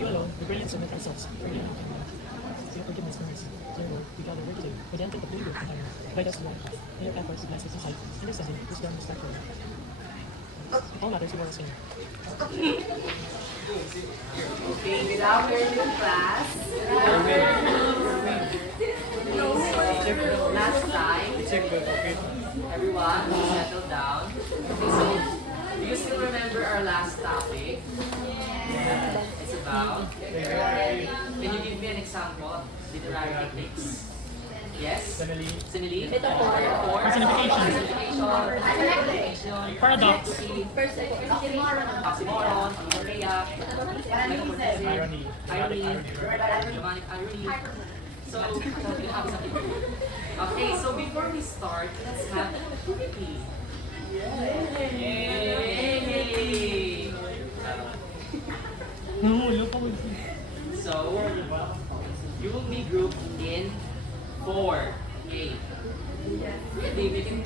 you alone, we brilliant submit ourselves freely and confidently. To your forgiveness and mercy, dear Lord, we gather here today with the intent of doing good and honor. Guide us to walk path. In your efforts, bless us in sight, understanding, wisdom, respect, and all matters we will sing. Okay, without your new class. Last time, everyone, settle down. Okay, so, do you still remember our last topic? It's about, can you give me an example? Literary techniques. Yes? Simile. Metaphor. Personification. Paradox. Oxymoron. Onomatopoeia. Irony. Dramatic irony. So, you have something to do. Okay, so before we start, let's have an activity. Yay! No, look how So, you will be grouped in 4. Okay. Ready? We can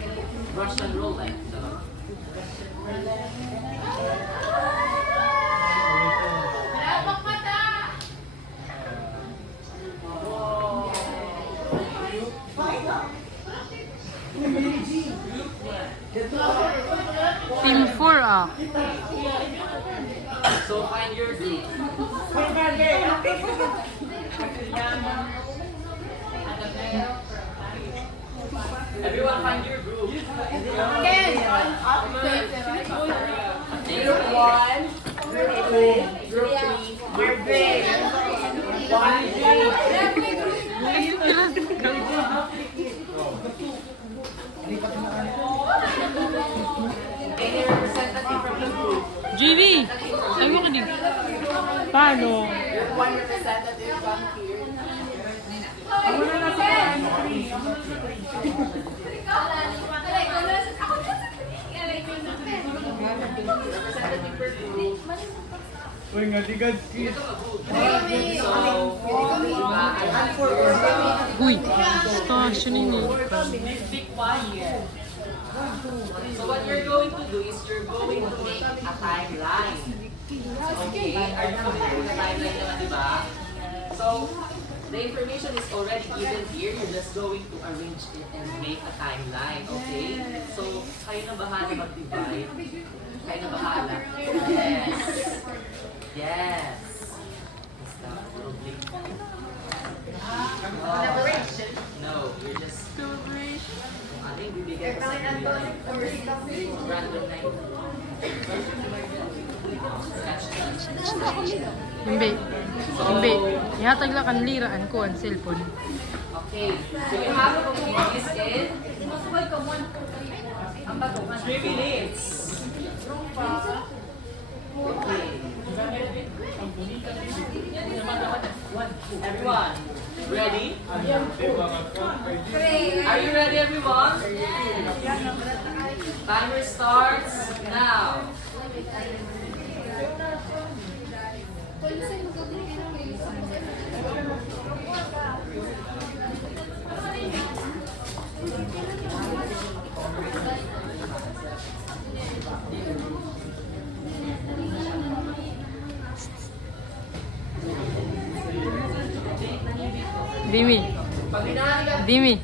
rush and roll like so. Team 4 ah. So find your group. Everyone find your group. Group 1, Group 2, Group 3, Marvin. 1, any representative from the group? JV! Sabi mo ka din. Paano? There's one representative from here. Representative per group. Uy, nga di God, So, I'm for Uy, station ini. be quiet. So what you're going to do is you're going to make a timeline. Okay, are you familiar with the timeline naman, di ba? So, the information is already given here. You're just going to arrange it and make a timeline, okay? So, kayo na bahala mag-divide. Kayo na bahala. Yes. Yes. Stop. No, you're just... Ano yung bibigyan ko sa inyo? Random na yun. Imbe. Imbe. Ihatag lang kan liraan ko ang cellphone. Okay. So you have to complete this in 3 minutes. Okay. Everyone, ready? Are you ready, everyone? Timer starts now. Dimi. Pag hinahanap ka, Dimi.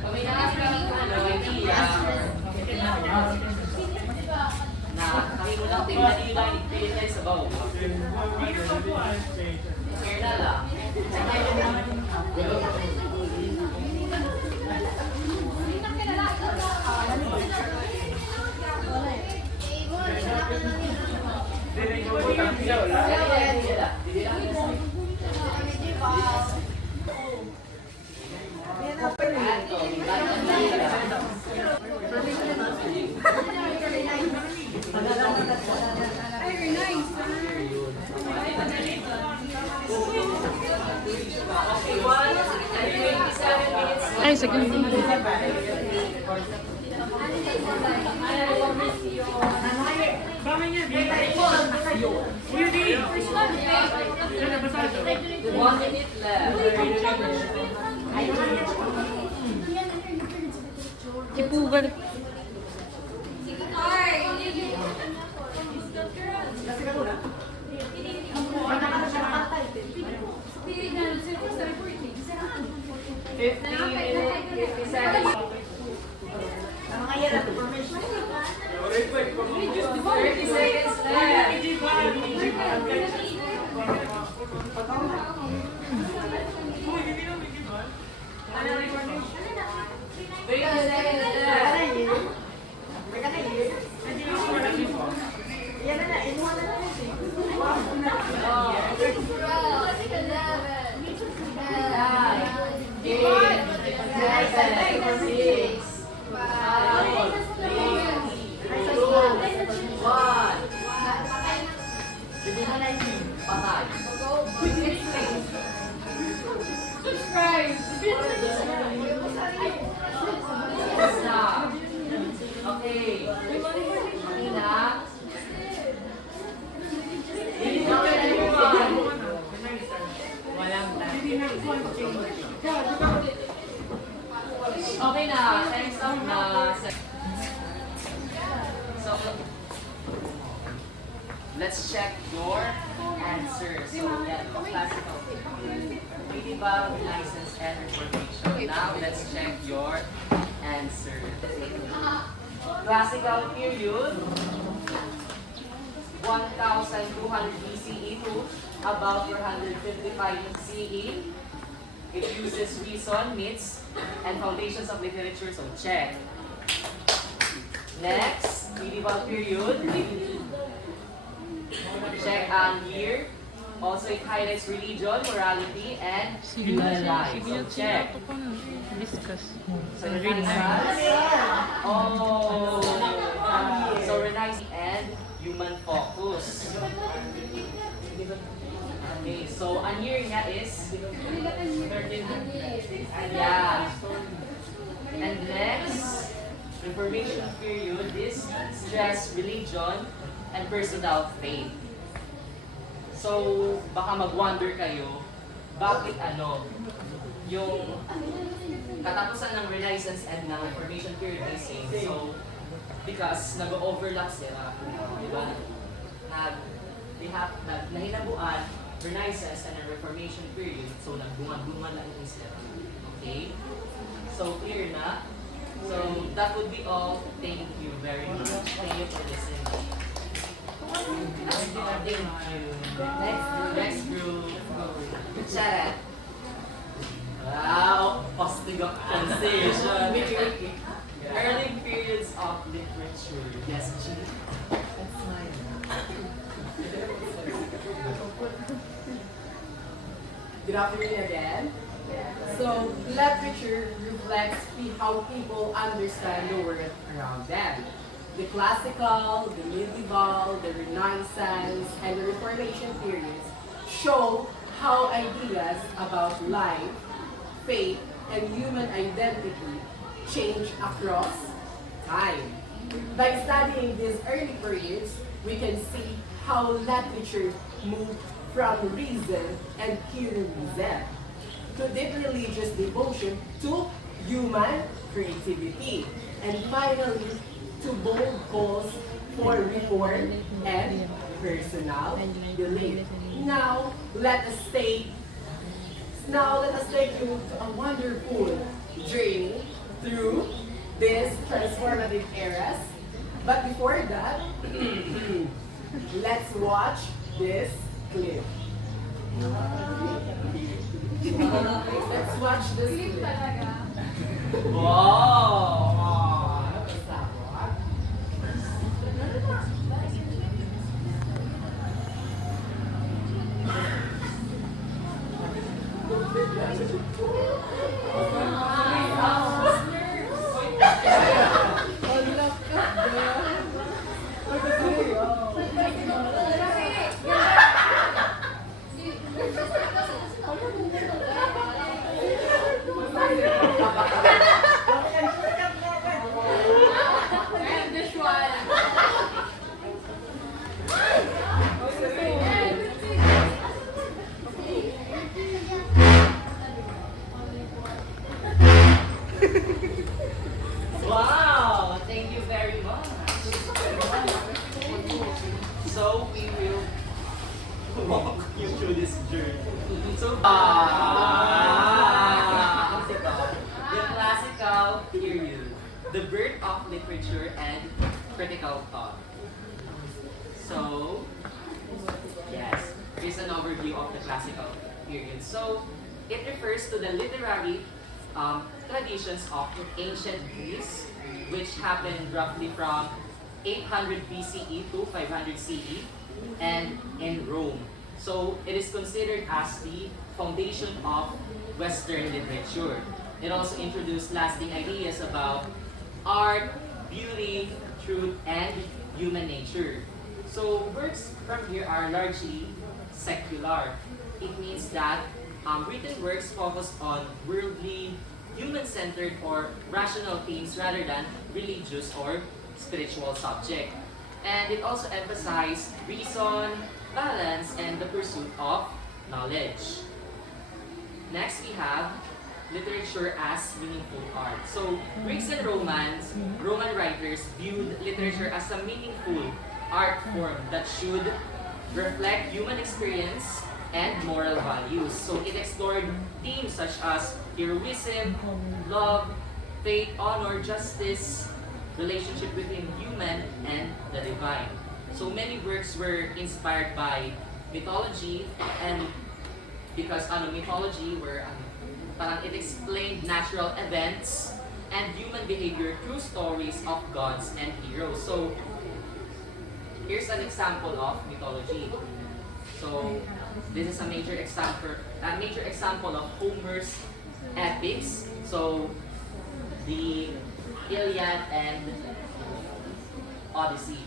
pag may hinahanap ka ng idea, na kami mo lang tingnan nila, pilit tayo sa bawo. Care na lang. Ay, sige. One minute left. Ipugan. minutes, 50 seconds. 30 seconds left. Wait a second. Okay. Marina. Okay na. Thanks up na. So, let's check your answer. So, yeah, classical. Medieval, license, and reformation. Now, let's check your answer. Classical period, 1200 BCE to about 455 CE. It uses reason, myths, and foundations of literature, so check. Next, medieval period. Check on year. Also, it highlights religion, morality, and Sige na human siya. life. Sige So, na check. siya. Discuss. So, Renaissance. Oh. So, Renaissance and human focus. Okay, so ang year nga is 1300. Yeah. And next, Reformation period is stress, religion, and personal faith. So, baka mag-wonder kayo, bakit yung katapusan ng Renaissance and ng Reformation period ay same. So, because nag-overlap sila, di ba? Nahinabuan, Renaissance and the Reformation period, so nagbunga-bunga lang yung sila. Okay? So, clear na? So, that would be all. Thank you very much. Thank you for listening. Thank you. Next group. Sharat. Wow, positive of conversation. Early periods of literature. Yes, G. That's mine. Good afternoon again. So, literature reflects how people understand the world around them. The classical, the medieval, the Renaissance, and the Reformation periods show how ideas about life, faith, and human identity change across time. By studying these early periods, we can see how literature moved from reason and heroism to deep religious devotion to human creativity, and finally to bold calls for reform and personal belief. Now let us take you to a wonderful journey through these transformative eras. But before that, let's watch this clip. Let's watch this clip. Wow! Wow! Thank you very much. So we will walk you through this journey. So, the birth of literature and critical thought. So, yes, here's an overview of the classical period. So, it refers to the literary traditions of ancient Greece, which happened roughly from 800 BCE to 500 CE, and in Rome. So, it is considered as the foundation of Western literature. It also introduced lasting ideas about art, beauty, truth, and human nature. So works from here are largely secular. It means that written works focus on worldly, human-centered, or rational themes rather than religious or spiritual subject. And it also emphasized reason, balance, and the pursuit of knowledge. Next, we have literature as meaningful art. So, Greeks and Roman writers viewed literature as a meaningful art form that should reflect human experience and moral values. So, it explored themes such as heroism, love, faith, honor, justice, relationship between human and the divine. So, many works were inspired by mythology, and because mythology were parang it explained natural events and human behavior through stories of gods and heroes. So here's an example of mythology. So this is a major example of Homer's epics. So the Iliad and Odyssey.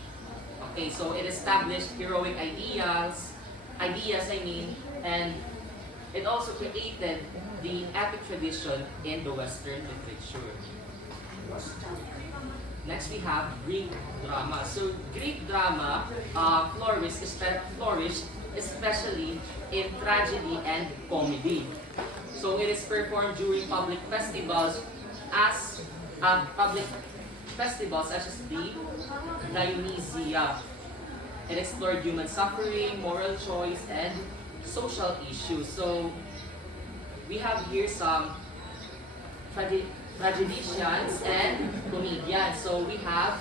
Okay, so it established heroic ideas, and it also created the epic tradition in the Western literature. Next, we have Greek drama. So Greek drama flourished especially in tragedy and comedy. So it is performed during public festivals such as the Dionysia. It explored human suffering, moral choice, and social issues. So we have here some tragedians and comedians. So we have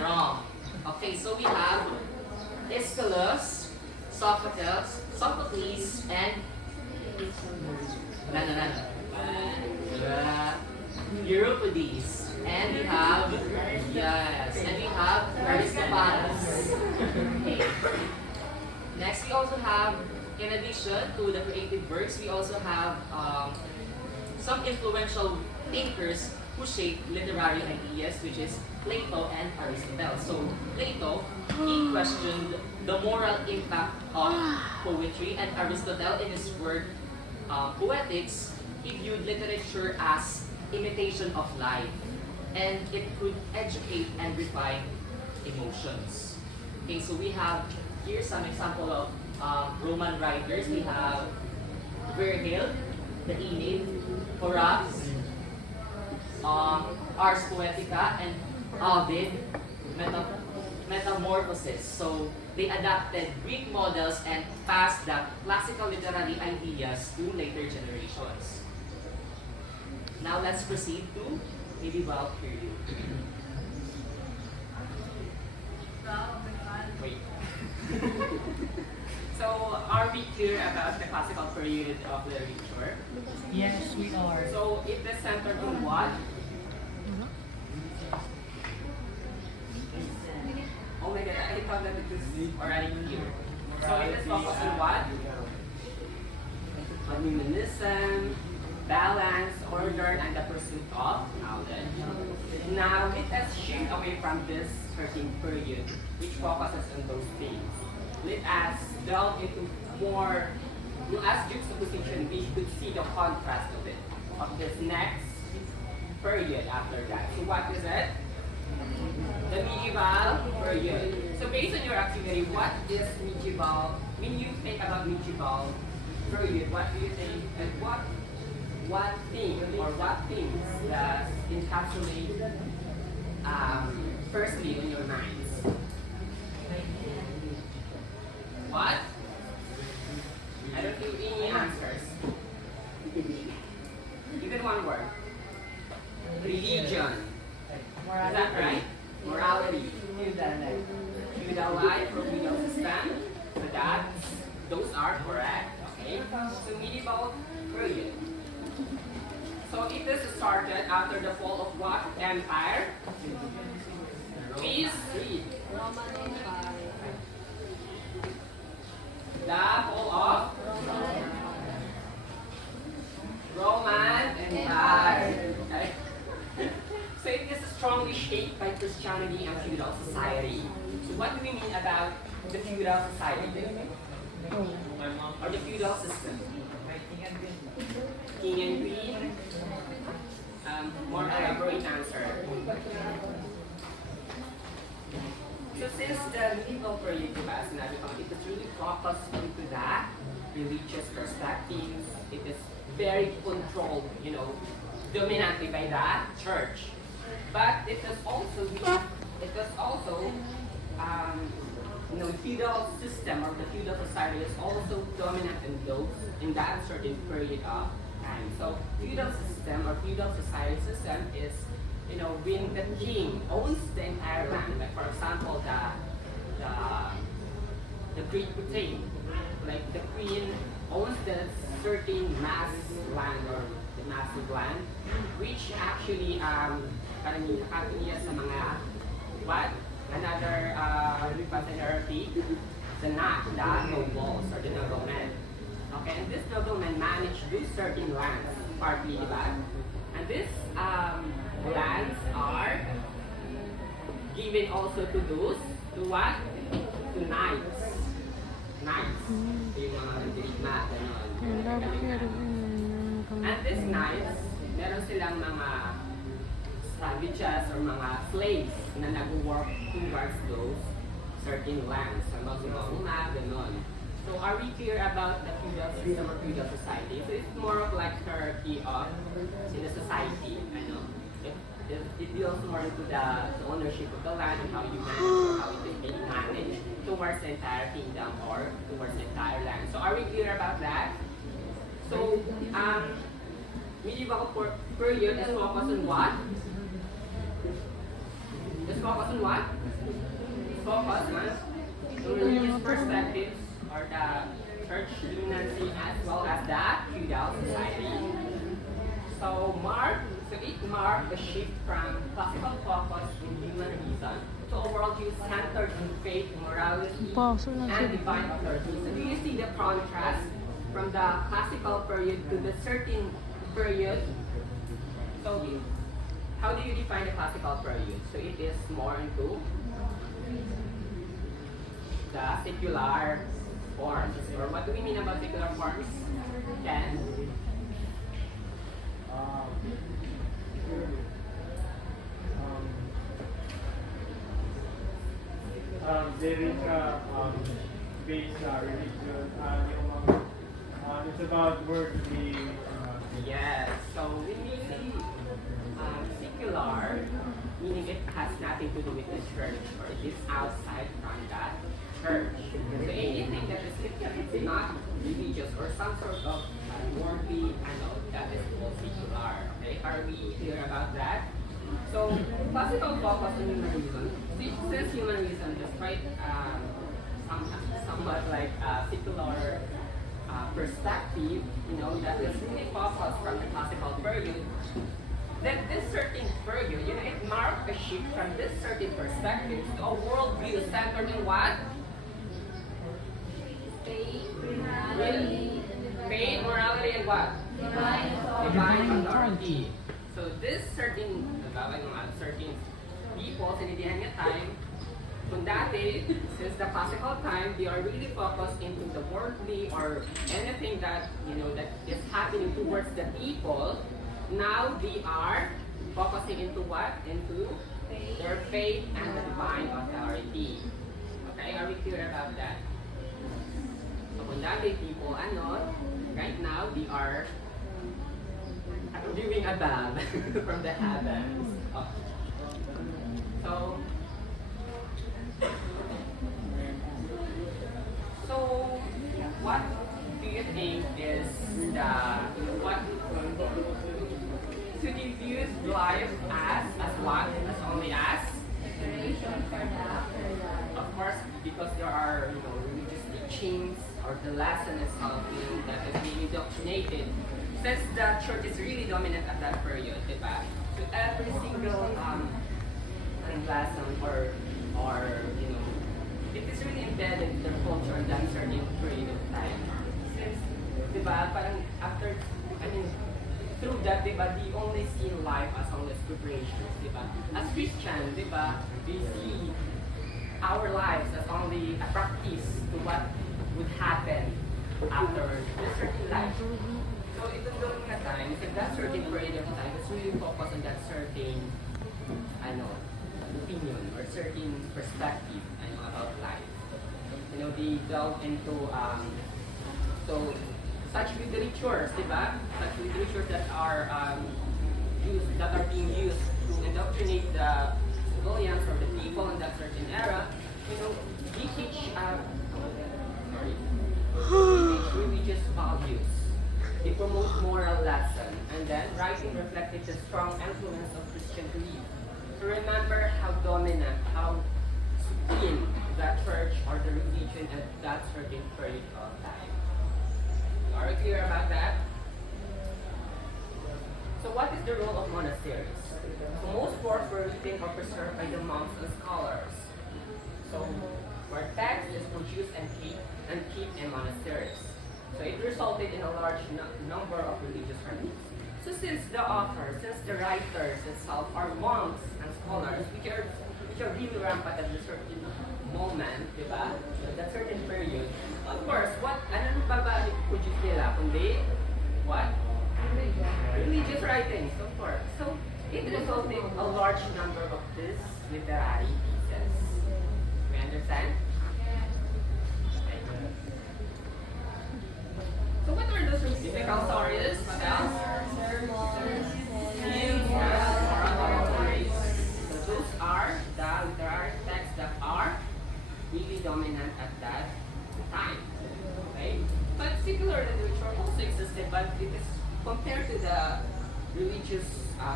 wrong. Okay, so we have Aeschylus, Sophocles, and Euripides. And we have Aristophanes. Okay. Next, we also have, in addition to the creative works, we also have some influential thinkers who shaped literary ideas, which is Plato and Aristotle. So Plato, he questioned the moral impact of poetry, and Aristotle, in his work Poetics, he viewed literature as imitation of life, and it could educate and refine emotions. Okay, so we have here some example of Roman writers. We have Virgil, the Aeneid, Horace, Ars Poetica, and Ovid, Metamorphoses. So they adapted Greek models and passed the classical literary ideas to later generations. Now let's proceed to medieval period. Wait. So, are we clear about the classical period of literature? Yes, we are. So, it is centered on what? Oh my god, I thought that it is already here. So, it is focused on what? On humanism, balance, order, and the pursuit of knowledge. Now, let us shift away from this certain period, which focuses on those things. Let us delve into more, as juxtaposition, we could see the contrast of it, of this next period after that. So what is it? The medieval period. So based on your activity, what is medieval? When you think about medieval period, what do you think, and what thing or what things does encapsulate firstly in your minds? What? I don't give any answers. Even one word. 3, life or feudal system. So those are correct. Okay. So medieval period. So it is started after the fall of what empire? Please read. The fall of Roman Empire. Okay. So it is strongly shaped by Christianity and feudal society. So what do we mean about the feudal society? Or the feudal system? King and queen? More elaborate answer. So since the medieval period has it is really focused into that religious perspectives. It is very controlled, dominantly by the church. But it was also feudal system or the feudal society is also dominant in that certain period of time. So feudal system or feudal society system is when the king owns the entire land. Like for example, the Great Britain, like the queen owns the certain mass land or the massive land, which actually parang nakatunya sa mga another representative, the nobles or the noblemen. Okay, and this nobleman managed these certain lands, partly, diba? And these lands are given also to those, to what? To knights. Knights. Yung mga dirigma, gano'n. And these knights, meron silang mga savages or mga slaves na nag-work towards those certain lands. Sa mga gano'n. So are we clear about the feudal system or feudal society? So it's more of like hierarchy of in the society. It deals more into the ownership of the land and how you manage or how it is being managed towards the entire kingdom or towards the entire land. So are we clear about that? So medieval period is focused on what? Is focused on what? It's focused on the religious perspectives or the church dominancy as well as the feudal society. So it marked the shift from classical focus in human reason to a worldview centered in faith, morality, and divine authority. So do you see the contrast from the classical period to the certain period? So how do you define the classical period? So it is more into the secular forms. Or what do we mean about secular forms? Ken? Very based religion, it's about worldly. Yes. So when we say secular, meaning it has nothing to do with the church or it is outside from that church. So anything that is not religious or some sort of worldly, that is called secular. Okay, are we clear about that? So classical focus on human reason. Since human reason is quite somewhat like secular perspective, that is really focused from the classical period. Then this certain period, it marked a shift from this certain perspective to a worldview centered in what? Faith, morality, and what? Divine authority. So this certain people sa Indian time, kung dati, since the classical time, they are really focused into the worldly or anything that, that is happening towards the people. Now they are focusing into what? Into their faith and the divine authority. Okay, are we clear about that? So kung dati people, right now they are viewing above from the heavens. So what do you think is what should you view life as what? As only as? Of course, because because there are, religious teachings or the lesson itself, that is being indoctrinated. Since the church is really dominant at that period, diba? So every single lesson or it is really embedded in their culture in that certain period of time. Since, diba, parang after, through that, diba, they only see life as only preparations, diba? As Christian, diba, we see our lives as only a practice to what would happen after a certain life. So ito during that time, in that certain period of time, it's really focused on that certain, opinion or certain perspective, about life. They delve into, so such literatures, diba? Such literatures that are being used to indoctrinate the civilians or the people in that certain era. They teach, religious values. They promote moral lesson, and then writing reflected the strong influence of Christian belief. To remember how dominant, how supreme that church or the religion at that certain period of time. Are we clear about that? So what is the role of monasteries? So most works were written or preserved by the monks and scholars. So where text is produced and keep in monasteries. So it resulted in a large number of religious writings. So since the writers itself are monks and scholars, which are really rampant at a certain moment, diba? That certain period. Of course, ano pa ba produce nila? Kundi, what? Religious writings, of course. So it resulted in a large number of these literary pieces. We understand? So what are those typical stories? What else? So those are the literary texts that are really dominant at that time. Okay? But secular literature also existed, but it is compared to the religious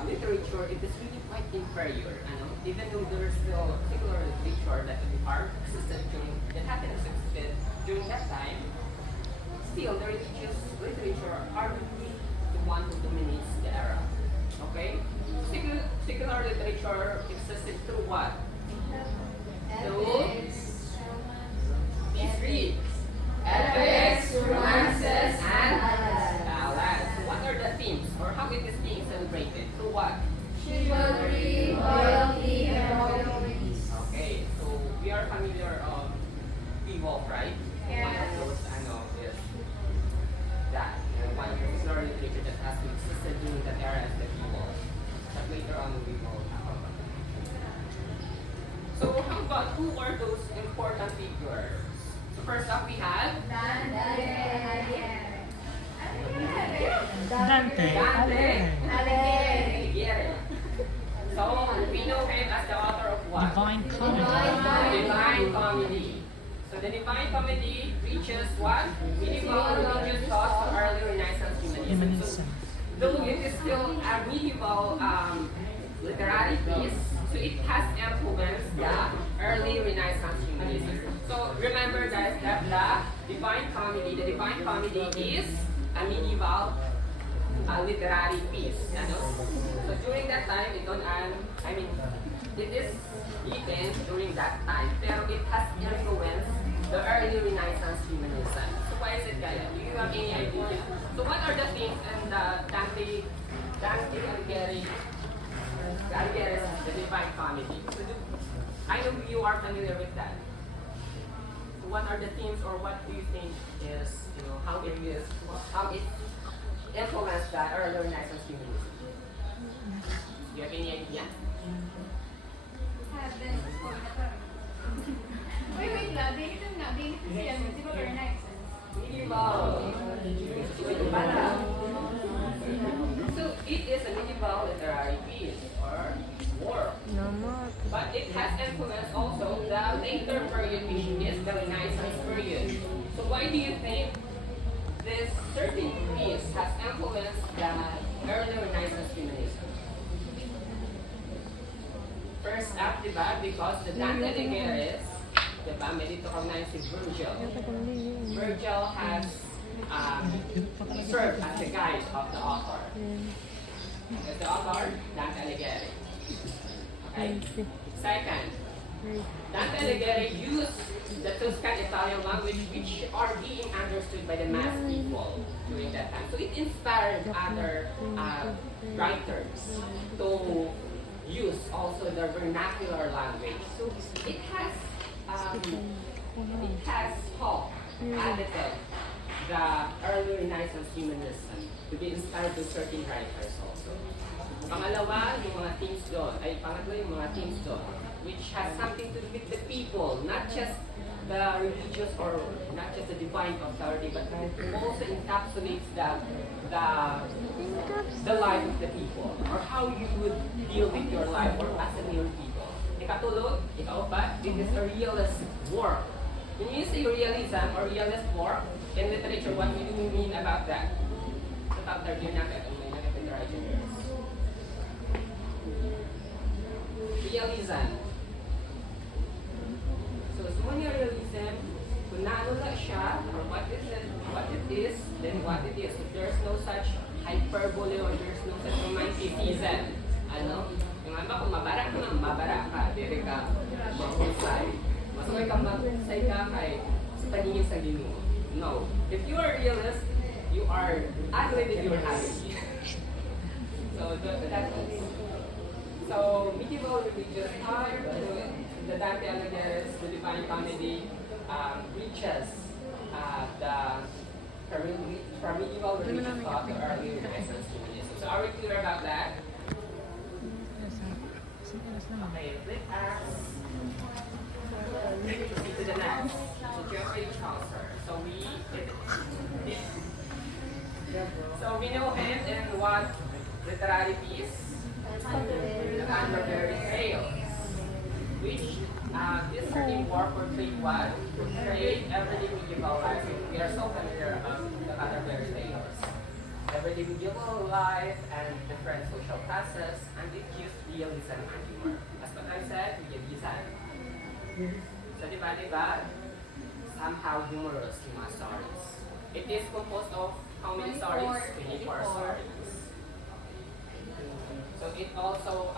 literature, it is really quite inferior. Even though there is still secular literature that existed during that time, still the religious literature are really the one who dominates the era. Okay? Secular literature existed through what? Please read. Epics, romances, and ballads. So what are the themes, or how it is being celebrated? Through what? Chivalry, loyalty, and royal release. Okay, so we are familiar of Beowulf, right? Yes. One of those, is that. One of the secular literature that has existed during that era is the Beowulf. But later on we will talk about that. So how about who are those important figures? So first up we have Dante. Dante Alighieri. So we know him as the author of what? Divine Comedy. Divine Comedy. So the Divine Comedy reaches what? Medieval religious thoughts to early Renaissance humanism. So, though it is still a medieval literary piece, so it has influenced the early Renaissance humanism. So remember guys that the Divine Comedy is a medieval literary piece. So during that time, it is written during that time, pero it has influenced the early Renaissance humanism. So why is it kaya? Do you have any idea? So what are the things in the Dante Alighieri's The Divine Comedy? So I know you are familiar with that. So what are the themes, or what do you think is, how it influenced the early Renaissance humanism? Do you have any idea? Wait lang. Dito kasi yan. Di ba Renaissance? Medieval. So it is a medieval literary piece or work. But it has influenced also the later period, which is the Renaissance period. So why do you think this certain piece has influenced the early Renaissance humanism? First up, diba? Because the Dante Alighieri's Diba? May dito kaugnayan si Virgil. Virgil has served as the guide of the author. As the author, Dante Alighieri. Okay? Second, Dante Alighieri used the Tuscan Italian language which are being understood by the mass people during that time. So it inspired other writers to use also the vernacular language. So it has helped added the early Renaissance humanism to be inspired to certain writers also. Pangalawa, yung mga themes doon, pangatlo yung mga themes doon, which has something to do with the people, not just the religious or not just the divine authority, but also encapsulates the life of the people, or how you would deal with your life or as a mere people. Ikatulog, ikaupat, this is a realist work. When you say realism or realist work, in literature, what do you mean about that? About the realism. So, sumunya realism, kung naano na siya, or what it is, then what it is. If there's no such hyperbole or there's no such romanticism, ano? Yung iba, kung mabara ka, dire ka, mahusay. Masukay ka mahusay ka kay sa paningin sa Ginoo. No. If you are realist, you are ugly with your reality. So medieval religious art, the Dante Alighieri, the Divine Comedy, reaches from medieval religious thought to early Renaissance humanism. So are we clear about that? Okay, let's ask. Proceed to the next. So Geoffrey Chaucer. So we know him in what literary piece? The Canterbury Tales, which this certain work portrayed what? Portrayed everyday medieval life. We are so familiar about the Canterbury Tales. Everyday medieval life and different social classes, and it used realism and humor. As what I said, realism. So diba, somehow humorous yung mga stories. It is composed of how many stories? 24 stories. So it also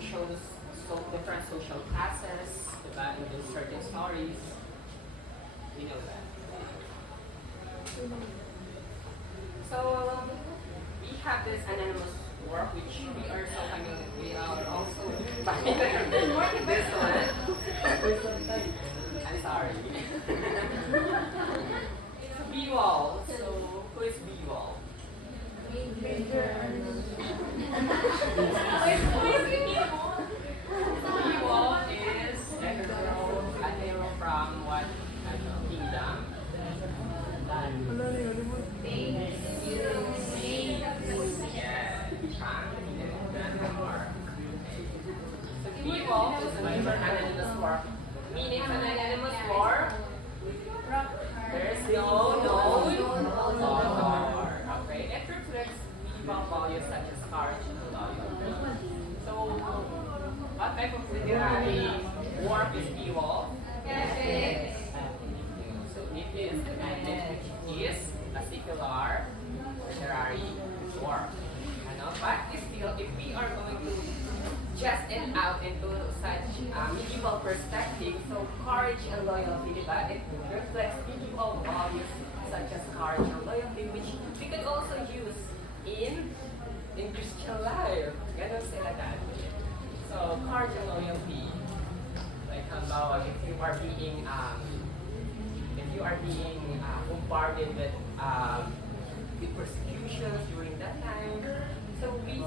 shows different social classes, diba, in those certain stories. We know that. So we have this anonymous work which we are so familiar. We are also familiar with this one. I'm sorry. Beowulf. So who is Beowulf? Beowulf is a hero from what kingdom? Beowulf is an anonymous work. Meaning an anonymous work? There's no author. Okay, it reflects medieval values such as courage and loyalty. So, what type of literary work is Beowulf? Epic. So it is an epic, which is a secular literary work. But still, if we are going to just end out into such medieval perspective, so courage and loyalty, diba? It reflects medieval values such as courage and loyalty, which we could also use in Christian life. Ganon sila dati. So, courage and loyalty, like halimbawa, if you are being bombarded with persecutions during that time, so we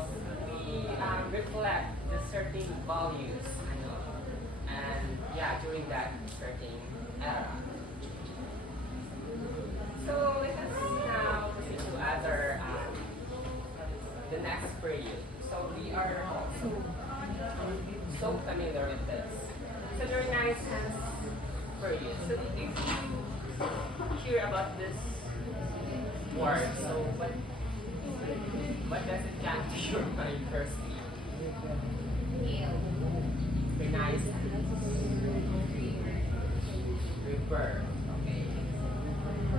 reflect the certain values, and during that certain era. So let us now proceed to other the next period. So we are also so familiar with this. So the Renaissance period. So if you hear about this word, so what does it come to your mind firstly? Renaissance. Rebirth. Okay.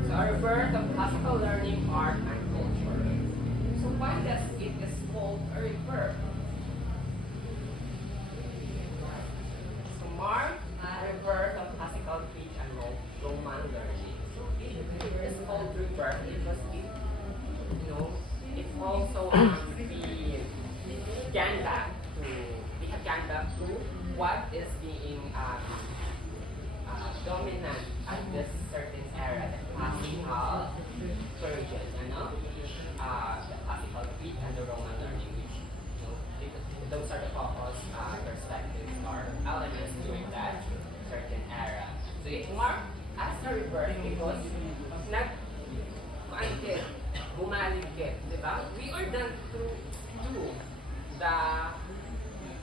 So a rebirth of classical learning, art, and culture. So why does it is called a rebirth? So mark a rebirth of classical Greek and Roman learning. So it is called rebirth because it also we have gone back to what is being dominant at this certain era, the classical period, the classical Greek and the Roman learning, which those are the focus perspectives or elements during that certain era. So it marked as a rebirth because bumaligid, di ba? We are done through the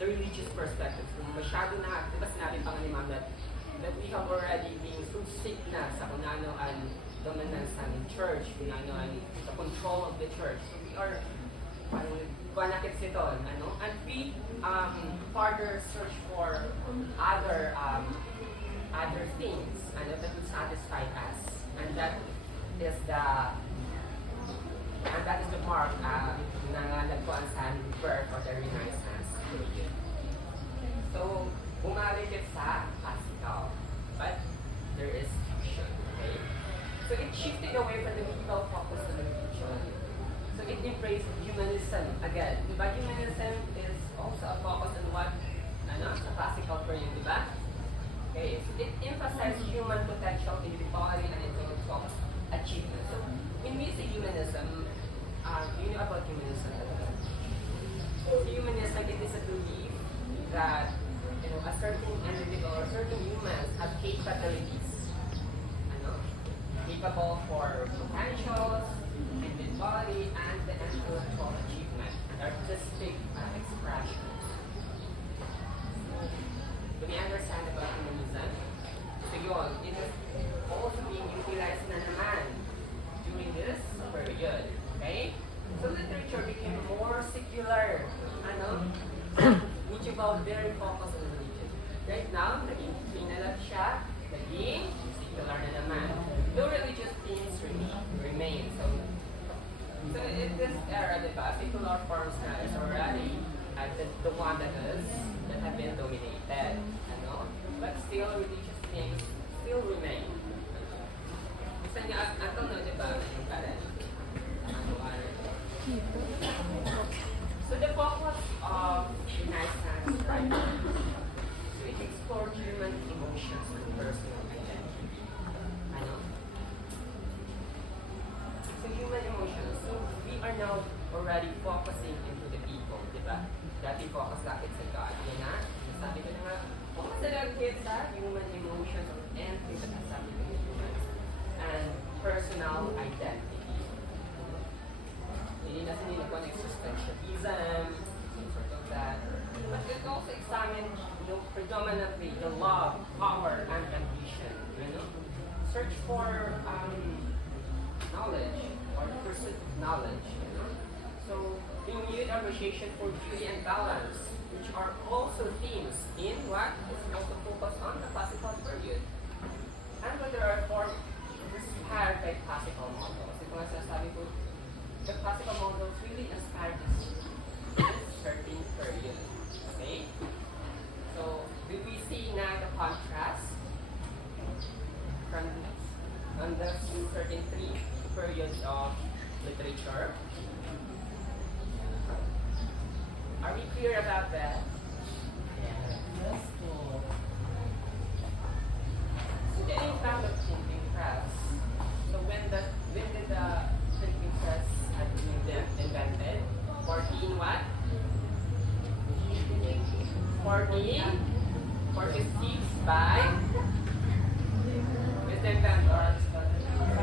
religious perspective. Kung masyado na, di ba sinabi pa nga ni Ma'am that we have already been so sick na sa kung ano ang dominance ng church, kung ano ang the control of the church. So we are panakit siton, and we further search for other things that will satisfy us, and that is the mark na nagkuhan sa birth or the Renaissance period. So, bumalik it sa classical, but there is fusion, okay? So, it shifted away from the mythical focus to the religion. So, it embraced humanism again. Diba, humanism is also a focus on what? Sa classical period, diba? Okay, so it emphasized human potential, individuality, and intellectual achievement. So, when we say humanism, you know about humanism? Humanism, it is a belief that a certain individual or certain humans have capabilities, capable for potentials, individuality, and the intellectual achievement, artistic expressions. Do we understand about humanism? So yun, it is also being utilized na naman during this period. Okay? So literature became more secular. Which about very focused on religion. Right now, naging pinalat siya, naging secular na naman. Though religious themes remain. So in this era, diba, secular forms na is already the one that have been dominated. But still, religious themes still remain. Gusto niya, diba, yung parang so the focus of Renaissance writing, so it explored human emotions and personal identity. So human emotions. So we are now already focusing into the people, diba? Dati focus kapit sa God. Yan na, sabi ko na nga, focus na lang sa human emotions and sabi ko yung humans and personal identity. Hindi na sinila ko ng existentialism, sort of that. But it also examined, predominantly the love, power, and ambition. Search for knowledge or the pursuit of knowledge. So renewed appreciation for beauty and balance, which are also themes in what is also focused on the classical period. And what there are forms inspired by classical models. Ito nga sinasabi ko, the classical models really inspired this certain period. Okay? So, do we see now the contrast from on the certain three periods of literature? Are we clear about that? Yes. Cool. So the impact of printing press. So when did the printing press had been invented? 14 what? 1446 by Mr. Inventor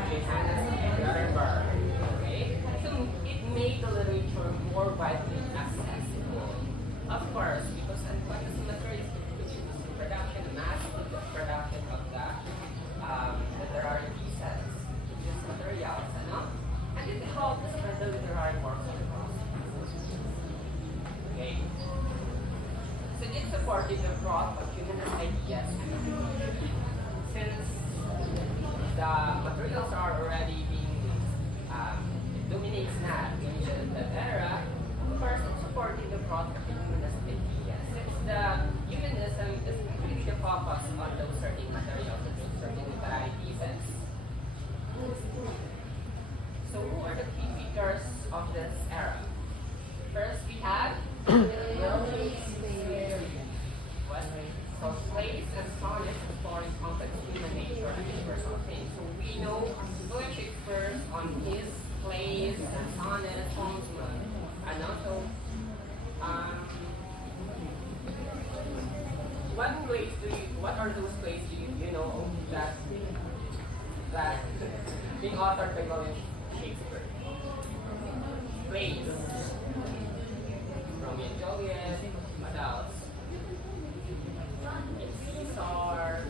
Johannes Gutenberg. Okay? So it made the literature more widely accessible. Of course, because unconscious materials contribute to the production, mass production of the literary pieces, these materials, and it helps spread the literary works across. Okay? So it supported the growth of materials are already being it dominates na in that era. Of course, it's supporting the growth of the humanist idea. Since the humanism doesn't really focus on those certain materials and those certain literary pieces. So who are the key figures of this era? First, we have what? So plays and sonnets exploring complex human nature and universal things. So we know William Shakespeare on his plays and sonnets, poems, and also what are those plays you know that being authored by William Shakespeare? Plays. Romeo and Juliet, what else? Caesar,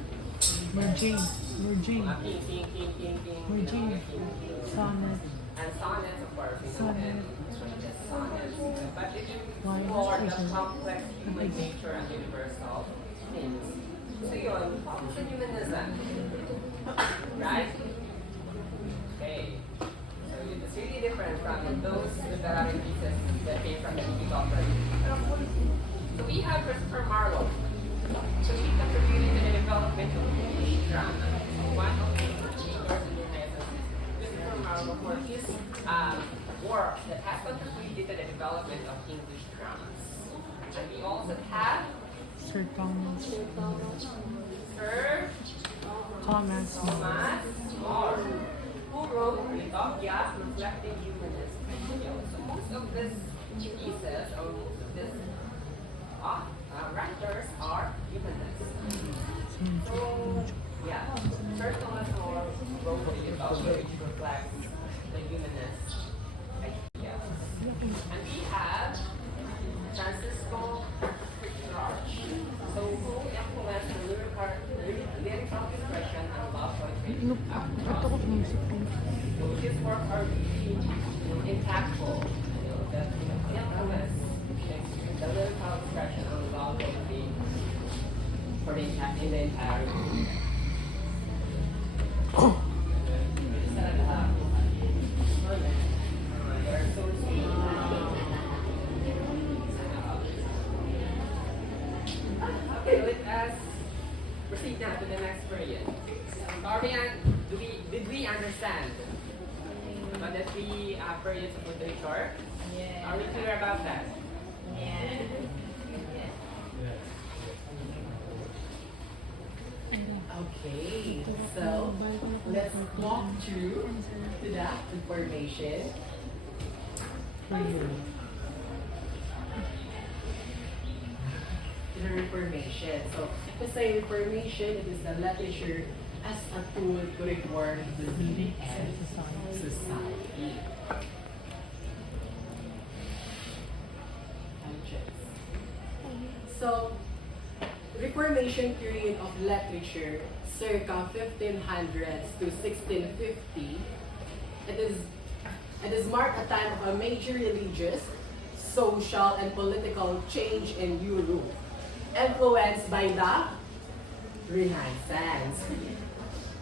Lord James. Lord James. King. Lord James. Sonnet. And sonnets, of course, we know Sonnet. it. Sonnets. But it is Why more not? the complex human nature and universal things. So yun, focus on humanism. Right? Okay. So it's really different from those literary pieces that came from the mythical period. So we have Christopher Marlowe. So he contributed to the development of English drama. One of the leaders in the Renaissance is Christopher Marlowe for his work that has contributed to the development of English dramas. And we also have Sir Thomas. Sir Thomas. Thomas More, who wrote Utopia reflecting humanism. So most of these pieces or most of these writers are humanists. So yeah, Sir Thomas More wrote Utopia, which reflects the humanist ideas. And we have Francisco Petrarch. So who influenced the lyrical expression and love poetry? Ito ko music. So his works are really impactful. That influence the lyrical expression and love poetry for the entire You're so sweet. Okay, let us proceed now to the next period. Dorian, did we understand about the three periods of literature? Yeah. Are we clear about that? Yeah. Okay, so let's walk through to that information. The Reformation. So, to say Reformation, it is the literature as a tool to reform the city and society. So, Reformation period of literature, circa 1500s to 1650, it is marked a time of a major religious, social, and political change in Europe, influenced by the Renaissance.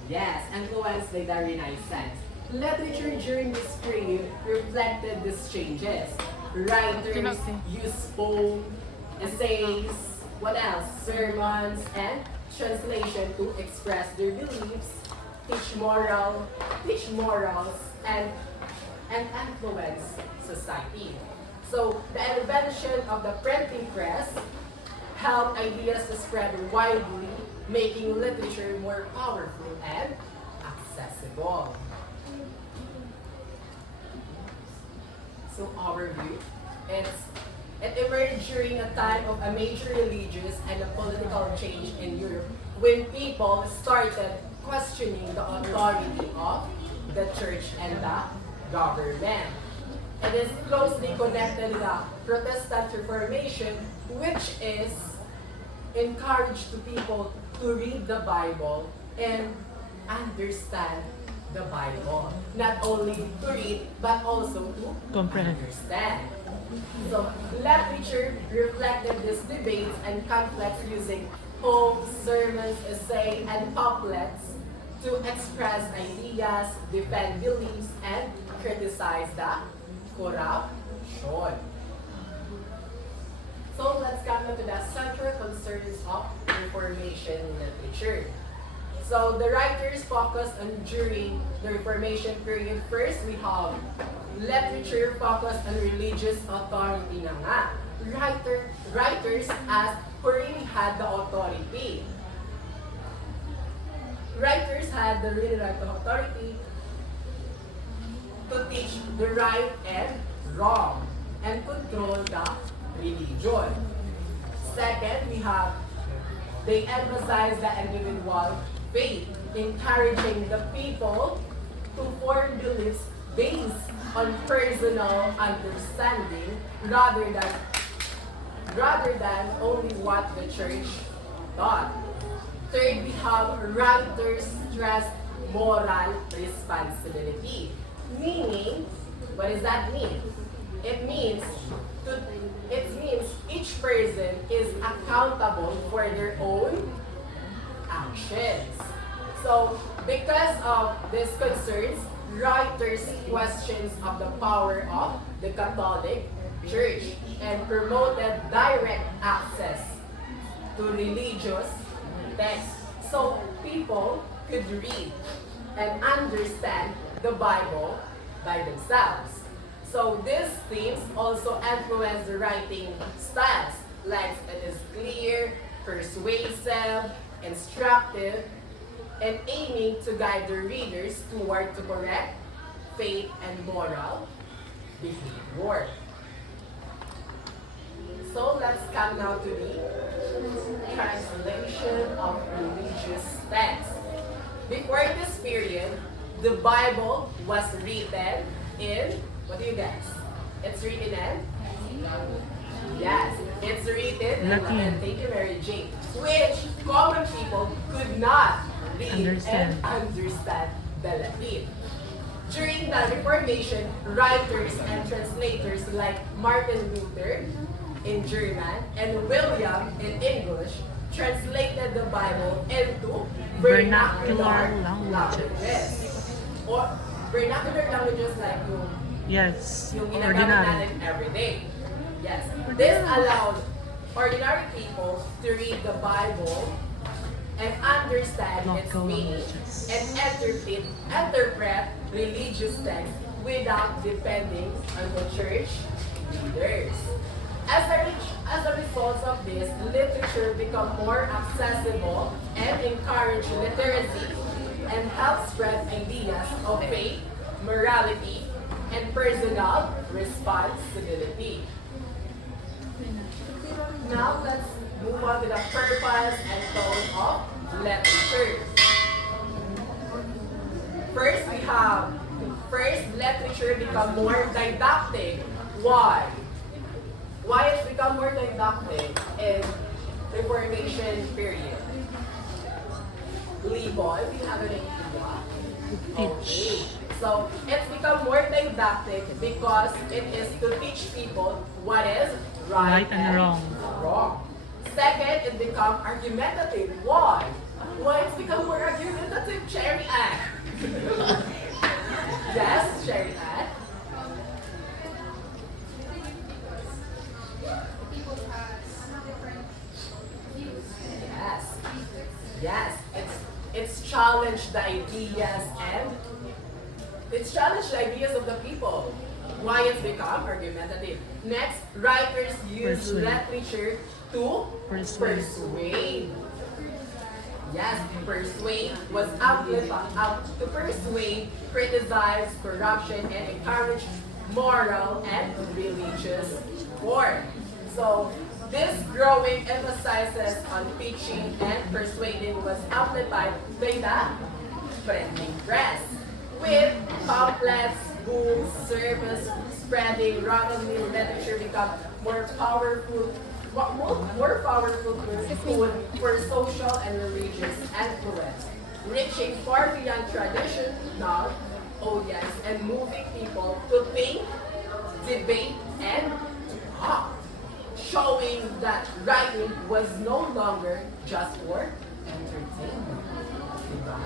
Yes, influenced by the Renaissance. Literature during this period reflected these changes. Writers used poems, essays, what else? Sermons and translation to express their beliefs, teach morals, and influence society. So the invention of the printing press helped ideas to spread widely, making literature more powerful and accessible. So overview, it emerged during a time of a major religious and a political change in Europe when people started questioning the authority of the church and the government. It is closely connected to the Protestant Reformation, which is encouraged to people to read the Bible and understand the Bible. Not only to read, but also to Comprehend. understand. So, literature reflected these debates and conflicts using poems, sermons, essays, and pamphlets to express ideas, defend beliefs, and criticize the corruption. So let's come to the central concerns of Reformation literature. So the writers focus on during the Reformation period. First, we have literature focused on religious authority na nga. Writers as who really had the authority. Writers had the really right authority to teach the right and wrong and control the religion. Second, we have they emphasize the individual faith, encouraging the people to form beliefs based on personal understanding rather than only what the church taught. Third, we have writers stress moral responsibility. Meaning, what does that mean? It means each person is accountable for their own actions. So, because of these concerns, writers questions of the power of the Catholic Church and promoted direct access to religious texts so people could read and understand the Bible by themselves. So these themes also influence the writing styles, like it is clear, persuasive, instructive, and aiming to guide the readers toward the correct faith and moral behavior. So let's come now to the translation of religious texts. Before this period, the Bible was written in, what do you guess? It's written in? Yes, it's written in Latin. Thank you, Mary Jane. Which common people could not read and understand the Latin. During the Reformation, writers and translators like Martin Luther in German and William in English translated the Bible into vernacular languages. Or vernacular languages like yung ginagamit natin every day. Yes. This allowed ordinary people to read the Bible and understand its meaning and interpret religious texts without depending on the church leaders. As a result of this, literature become more accessible and encourage literacy and help spread ideas of faith, morality, and personal responsibility. Now let's move on to the purpose and tone of literature. First, literature become more didactic. Why? Why it's become more didactic in Reformation period? Libon, do you have an idea? Okay. So, it's become more didactic because it is to teach people what is right and wrong. Second, it become argumentative. Why? Why it's become more argumentative? Cherry Ann. Yes, Cherry Ann. Yes, it's challenged the ideas and it's challenged the ideas of the people. Why it's become argumentative. Next, writers use literature to persuade. Yes, persuade was amplified to persuade, criticize corruption, and encourage moral and religious reform. So, this growing emphasis on teaching and persuading was amplified by the printing press. With pamphlets, books, service spreading rapidly, literature become more powerful tool for social and religious influence, reaching far beyond traditional audience and moving people to think, debate, and talk, showing that writing was no longer just for entertainment. Diba?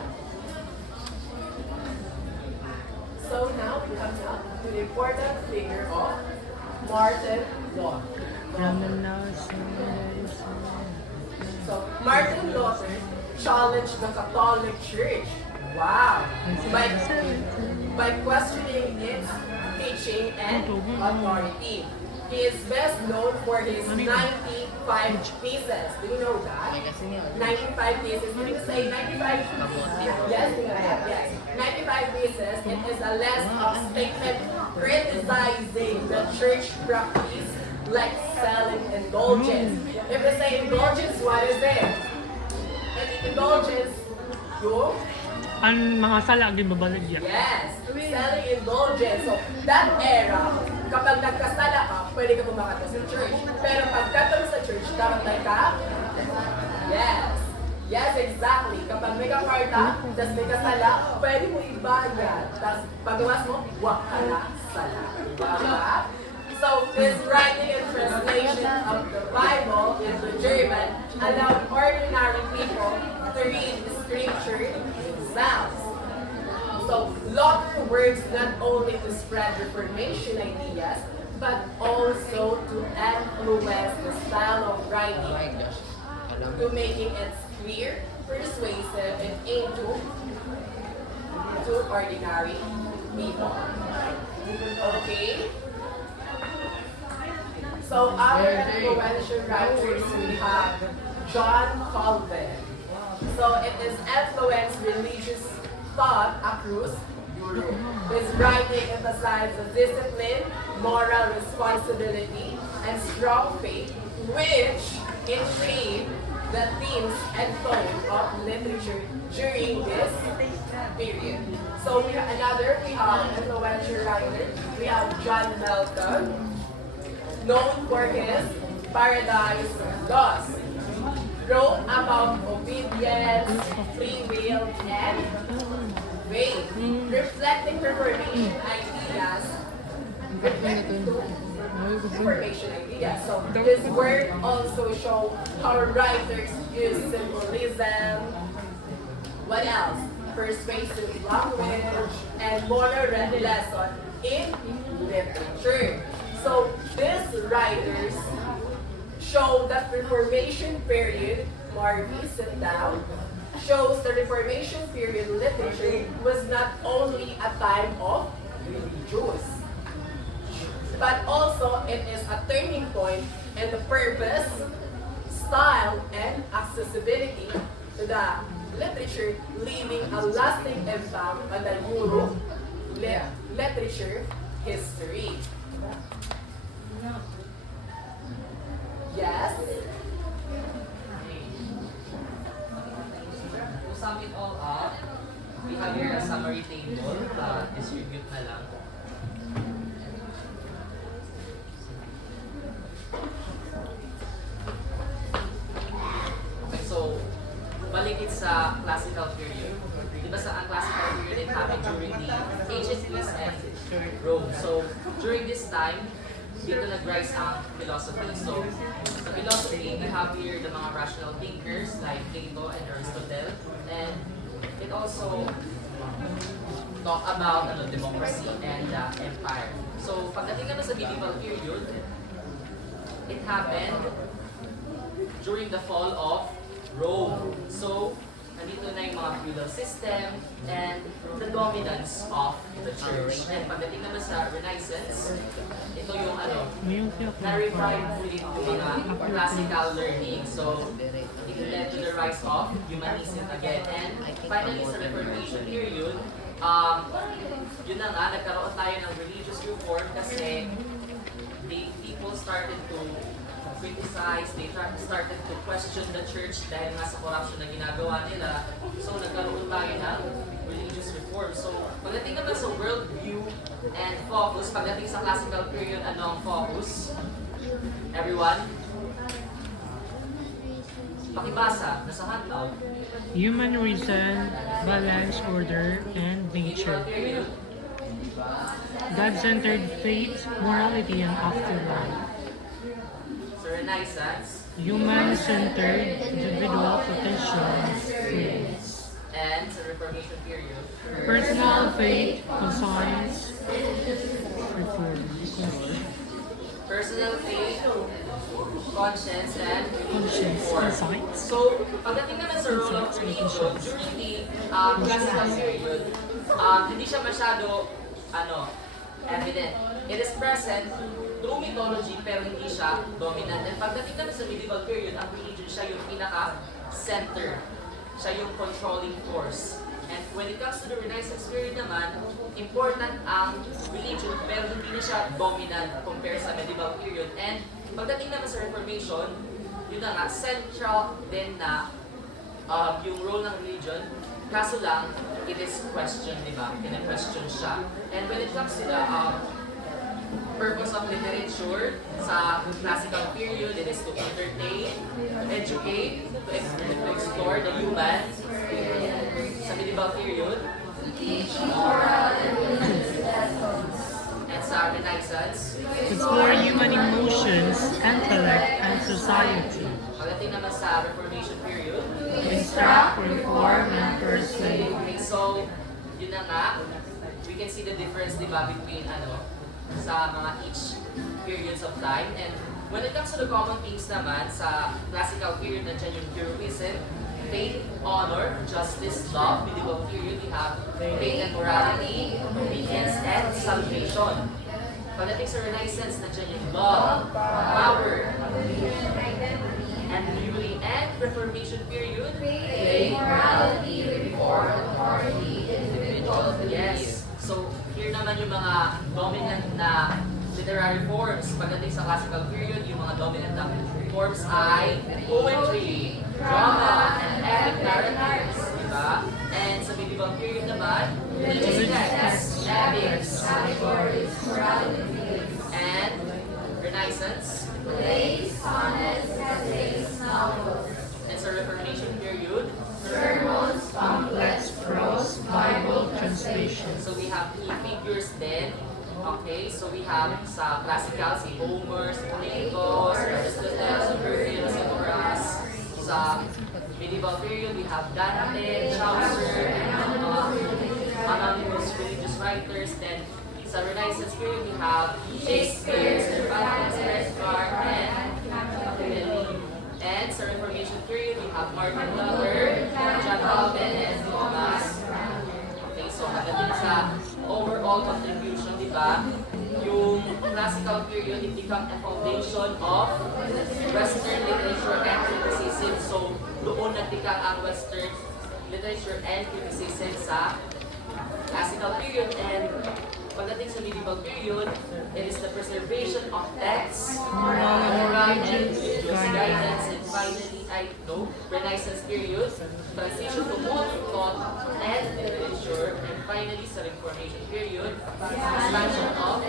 important figure of Martin Luther. So, Martin Luther challenged the Catholic Church. Wow! By questioning its teaching and authority. He is best known for his 95 theses. Do you know that? 95 theses. Can you say 95? Yes, yes. 95 theses. It is a list of statements criticizing the church practice like selling indulgence. If they say indulgence, what is it? Indulgence, yung Ang mga sala ang gibabaligya. yes, selling indulgence. So, that era, kapag nagkasala ka, pwede ka pumakata sa church. Pero pagkatong sa church, dapat ka? Yes. Yes, exactly. Kapag may kakarta, tapos may kasala, pwede mo ibayad. Tapos pagawas mo, wag ka na sala. Diba? So, his writing and translation of the Bible into German allowed ordinary people to read the scripture themselves. So, Luther works not only to spread Reformation ideas, but also to influence the style of writing, to making it clear, persuasive, and into to ordinary people. Okay? So, other influential writers, we have John Calvin. So, it is influenced religious thought across Europe. His writing emphasizes discipline, moral responsibility, and strong faith, which intrigued the themes and tone of literature during this period. So, we have influential writer. We have John Milton, known for his Paradise Lost. Wrote about obedience, free will, and faith, reflecting Reformation ideas. So his work also show how writers use symbolism. What else? Persuasive language and moral lesson in literature. So these writers show that Reformation period, Marvy, sit down, shows the Reformation period literature was not only a time of religious, but also it is a turning point in the purpose, style, and accessibility to the literature, leaving a lasting impact on the Europe literature history. Yes? To sum it all up, we have here a summary table, distribute na lang. Okay, so, balik it sa classical period. Diba sa classical period, it happened during the ancient Greece and Rome. So, during this time, dito nag-rise ang philosophy. So, sa philosophy, we have here the mga rational thinkers like Plato and Aristotle. And it also talk about democracy and empire. So, pagdating naman sa medieval period, it happened during the fall of Rome. So, nandito na yung mga feudal system and the dominance of the church. And pagdating naman sa Renaissance, ito yung na-revive ulit yung mga classical learning. So, it led to the rise of humanism again. And finally, sa Reformation period, yun na nga, nagkaroon tayo ng religious reform kasi people started to criticize, they started to question the church dahil nga sa corruption na ginagawa nila. So, nagkaroon tayo ng religious reform. So, pagdating naman sa worldview and focus, pagdating sa classical period, ano ang focus? Everyone? Pakibasa, nasa handout. Human reason, balance, order, and nature. Medieval period. God-centered faith, morality, and afterlife. Sa Renaissance. Human-centered, individual potential, faith. And sa Reformation period, Personal faith, conscience, personal faith, conscience, and Conscience, reform. conscience. So, pagdating naman sa role of religion, during the classical period, hindi siya masyado, evident. It is present through mythology, pero hindi siya dominant. And pagdating naman sa medieval period, ang religion siya yung pinaka-center. Siya yung controlling force. And when it comes to the Renaissance period naman, important ang religion, pero hindi na siya dominant compared sa medieval period. And pagdating naman sa Reformation, yun na nga, central din na yung role ng religion. Kaso lang, it is questioned, di ba? Kina-question siya. And when it comes to the purpose of literature sa classical period, it is to entertain, educate, to explore the human. Sa medieval period, and sa Renaissance, Explore human emotions, intellect, and society. pagdating naman sa Reformation period, Instruct, reform, and persuade. okay, so, yun na nga, we can see the difference, di ba, between sa mga each periods of time. And when it comes to the common themes naman, sa classical period, nandiyan yung heroism, faith, honor, justice, love. Medieval period, we have faith and morality, obedience, and salvation. Pagdating sa Renaissance, nandiyan yung love, power, and beauty. And Reformation period, faith, morality, reform, authority, individual. Yes. So, here naman yung mga dominant na literary forms. Pagdating sa classical period, yung mga dominant na forms ay poetry, drama, and epic narratives. Diba? And sa medieval period naman, religious texts, epics, allegories, morality, and Renaissance, plays, sonnets, essays, novels. And sa Reformation period, sermons, Complex prose, Bible translation. so we have key figures then. Okay, so we have sa classical si Homer, si Plato, si Aristotle, si Virgil, si Horace. Sa medieval period, we have Dante, Chaucer, and anonymous religious writers. Then sa Renaissance period, we have Shakespeare, Cervantes, Petrarch, and Machiavelli. And sa Reformation period, we have Martin Luther, John Calvin, and Thomas. Okay, so pagdating sa overall contribution, di ba? Yung classical period, it become a foundation of Western literature and criticism. So, doon nagtikang ang Western literature and criticism sa classical period. And pagdating sa medieval period, it is the preservation of texts, moral and religious guidance, and finally, Renaissance period, transition to modern thought and literature, and finally, sa Reformation period, expansion of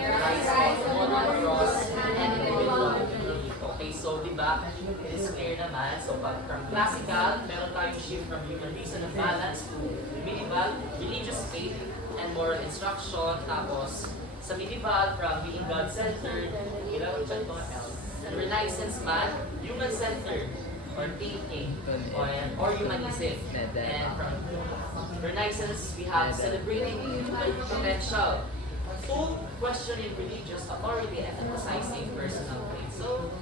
rise of modern cross and individual. Okay, so di ba, it is clear naman. So pag from classical, meron tayong shift from human reason and balance to medieval, religious faith, and moral instruction. Tapos, sa medieval, from being God-centered, and Renaissance man, human-centered, or thinking, or humanism. And from Renaissance, we have celebrating human potential, full questioning religious authority, and emphasizing personal faith. So,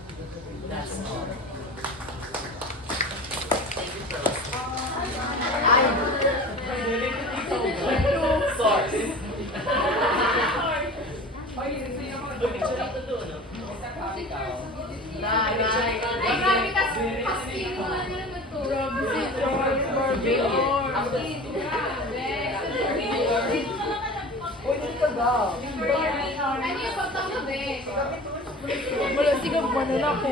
that's all. Thank you for listening. Sorry. Ay, grabe kasi pasking mo lang yun nagturo. Grabe. Ano yung pagtang mo, be? Wala sigap mo na ako.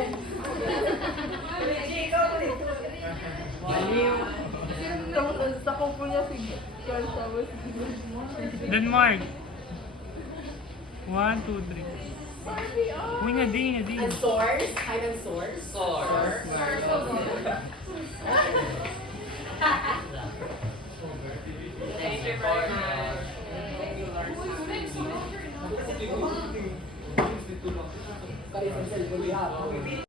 Sa kupo niya sige. Denmark. 1, 2, 3. Uy, nading. And source, hide and source. Source. Thank you for Kali sa cellphone, we have.